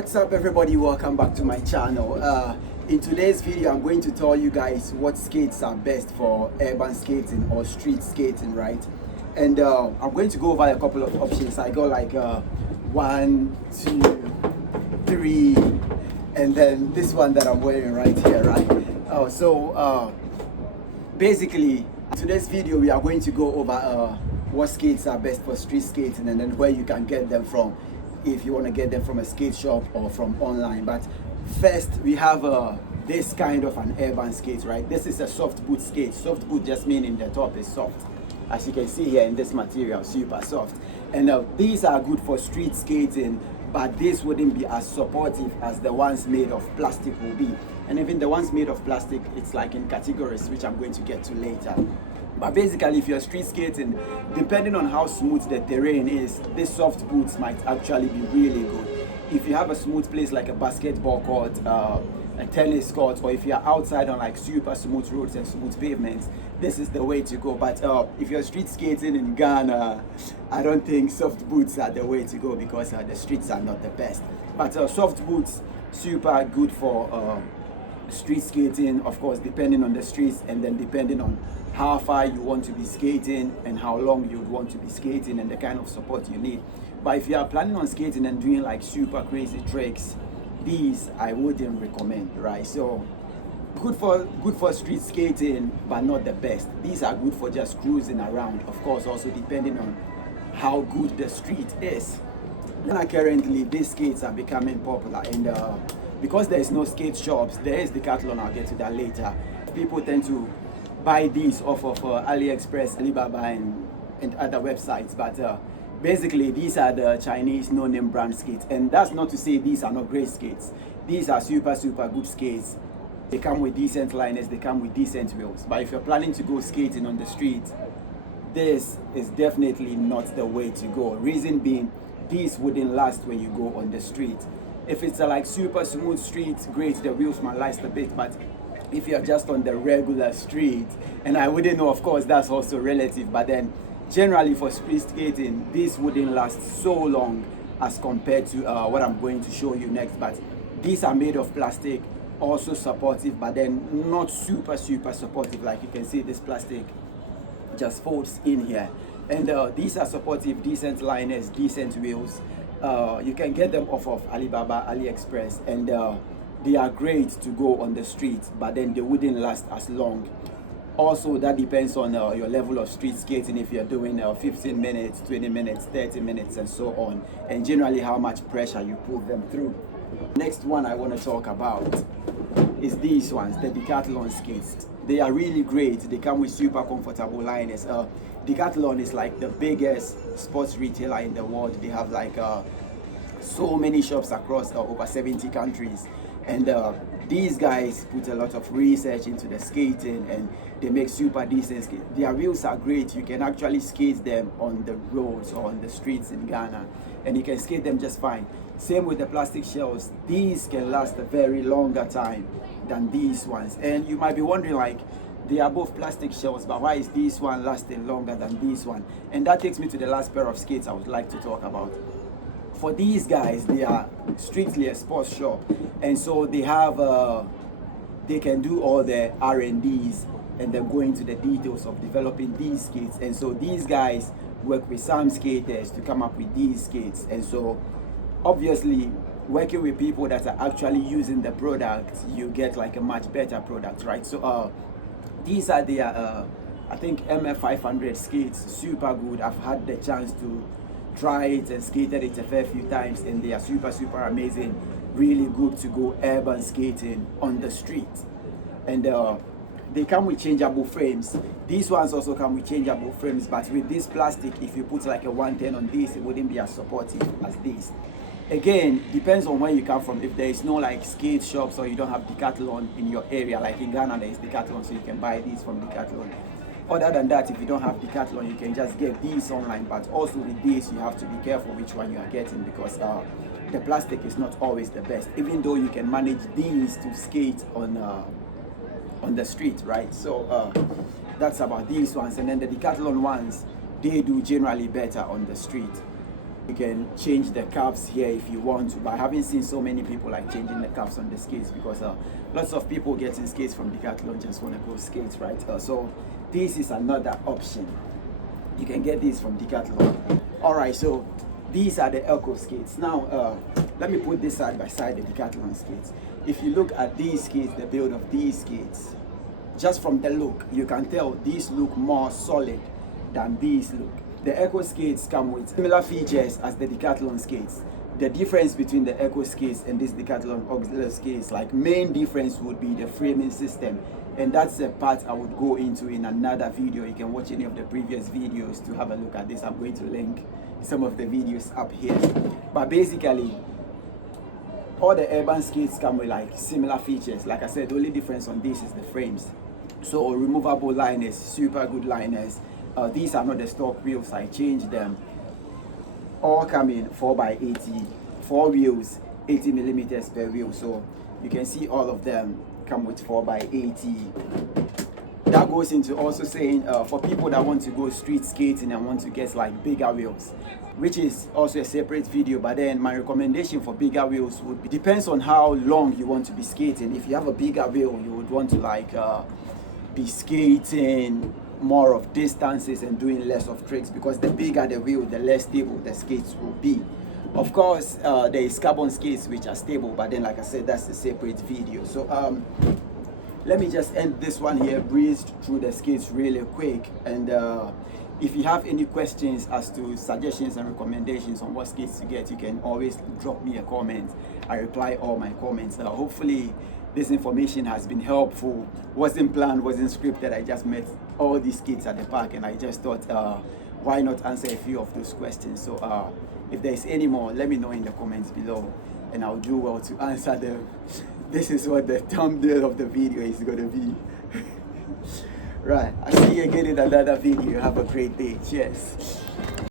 What's up everybody, welcome back to my channel. In today's video I'm going to tell you guys what skates are best for urban skating or street skating, right? And I'm going to go over a couple of options. I got like 1, 2, 3, and then this one that I'm wearing right here, right? Basically today's video we are going to go over what skates are best for street skating and then where you can get them from, if you want to get them from a skate shop or from online. But first we have this kind of an urban skate, right? This is a soft boot skate. Soft boot just meaning the top is soft, as you can see here in this material, super soft. And these are good for street skating, but this wouldn't be as supportive as the ones made of plastic will be. And even the ones made of plastic, it's like in categories which I'm going to get to later. But basically, if you're street skating, depending on how smooth the terrain is, these soft boots might actually be really good. If you have a smooth place like a basketball court, a tennis court, or if you're outside on like super smooth roads and smooth pavements, this is the way to go. But if you're street skating in Ghana, I don't think soft boots are the way to go because the streets are not the best. But soft boots, super good for street skating, of course, depending on the streets and then depending on how far you want to be skating and how long you would want to be skating and the kind of support you need. But if you are planning on skating and doing like super crazy tricks, these I wouldn't recommend, right? So good for street skating, but not the best. These are good for just cruising around, of course, also depending on how good the street is. Now currently these skates are becoming popular, and because there is no skate shops, there is Decathlon. I'll get to that later. People tend to buy these off of AliExpress, Alibaba, and other websites. But basically, these are the Chinese no-name brand skates. And that's not to say these are not great skates. These are super good skates. They come with decent liners, they come with decent wheels. But if you're planning to go skating on the street, this is definitely not the way to go. Reason being, these wouldn't last when you go on the street. If it's a like super smooth street, great, the wheels might last a bit, but if you're just on the regular street, and I wouldn't know, of course, that's also relative, but then generally for street skating, this wouldn't last so long as compared to what I'm going to show you next. But these are made of plastic, also supportive, but then not super supportive. Like you can see, this plastic just folds in here. And these are supportive, decent liners, decent wheels. You can get them off of Alibaba, AliExpress, and they are great to go on the street, but then they wouldn't last as long. Also, that depends on your level of street skating, if you're doing 15 minutes, 20 minutes, 30 minutes, and so on, and generally how much pressure you put them through. Next one I want to talk about is these ones, the Decathlon skates. They are really great. They come with super comfortable liners. Decathlon is like the biggest sports retailer in the world. They have like so many shops across over 70 countries. And these guys put a lot of research into the skating, and they make super decent skates. Their wheels are great. You can actually skate them on the roads or on the streets in Ghana, and you can skate them just fine. Same with the plastic shells. These can last a very longer time than these ones. And you might be wondering, like, they are both plastic shells, but why is this one lasting longer than this one? And that takes me to the last pair of skates I would like to talk about. For these guys, they are strictly a sports shop, and so they have they can do all the R&Ds and then go into the details of developing these skates. And so these guys work with some skaters to come up with these skates. And so obviously, working with people that are actually using the product, you get like a much better product, right? So these are their I think MF500 skates, super good. I've had the chance to try it and skated it a fair few times, and they are super amazing, really good to go urban skating on the street. And they come with changeable frames. These ones also come with changeable frames, but with this plastic, if you put like a 110 on this, it wouldn't be as supportive as this. Again, depends on where you come from. If there is no like skate shops, or you don't have Decathlon in your area, like in Ghana there is Decathlon, so you can buy these from Decathlon. Other than that, if you don't have Decathlon, you can just get these online. But also with these, you have to be careful which one you are getting, because the plastic is not always the best, even though you can manage these to skate on the street, right? So that's about these ones. And then the Decathlon ones, they do generally better on the street. You can change the cuffs here if you want to, but I haven't seen so many people like changing the cuffs on the skates, because lots of people getting skates from Decathlon just want to go skates, right? So this is another option. You can get these from Decathlon. All right, so these are the Echo skates. Now, let me put this side by side the Decathlon skates. If you look at these skates, the build of these skates, just from the look, you can tell these look more solid than these look. The Echo skates come with similar features as the Decathlon skates. The difference between the Echo skates and this Decathlon auxiliary skates, like main difference would be the framing system. And that's a part I would go into in another video. You can watch any of the previous videos to have a look at this. I'm going to link some of the videos up here. But basically, all the urban skates come with like similar features. Like I said, the only difference on this is the frames. So removable liners, super good liners. These are not the stock wheels, I changed them. All come in 4x80, 4 wheels, 80 millimeters per wheel. So you can see all of them come with 4x80. That goes into also saying for people that want to go street skating and want to get like bigger wheels, which is also a separate video, but then my recommendation for bigger wheels would be, depends on how long you want to be skating. If you have a bigger wheel, you would want to like be skating more of distances and doing less of tricks, because the bigger the wheel, the less stable the skates will be. Of course, there is carbon skates which are stable, but then like I said, that's a separate video. So let me just end this one here, breeze through the skates really quick, and if you have any questions as to suggestions and recommendations on what skates to get, you can always drop me a comment. I reply all my comments. Hopefully this information has been helpful. Wasn't planned, wasn't scripted. I just met all these kids at the park and I just thought, why not answer a few of those questions? So if there's any more, let me know in the comments below and I'll do well to answer them. This is what the thumbnail of the video is gonna be. Right, I'll see you again in another video. Have a great day. Cheers.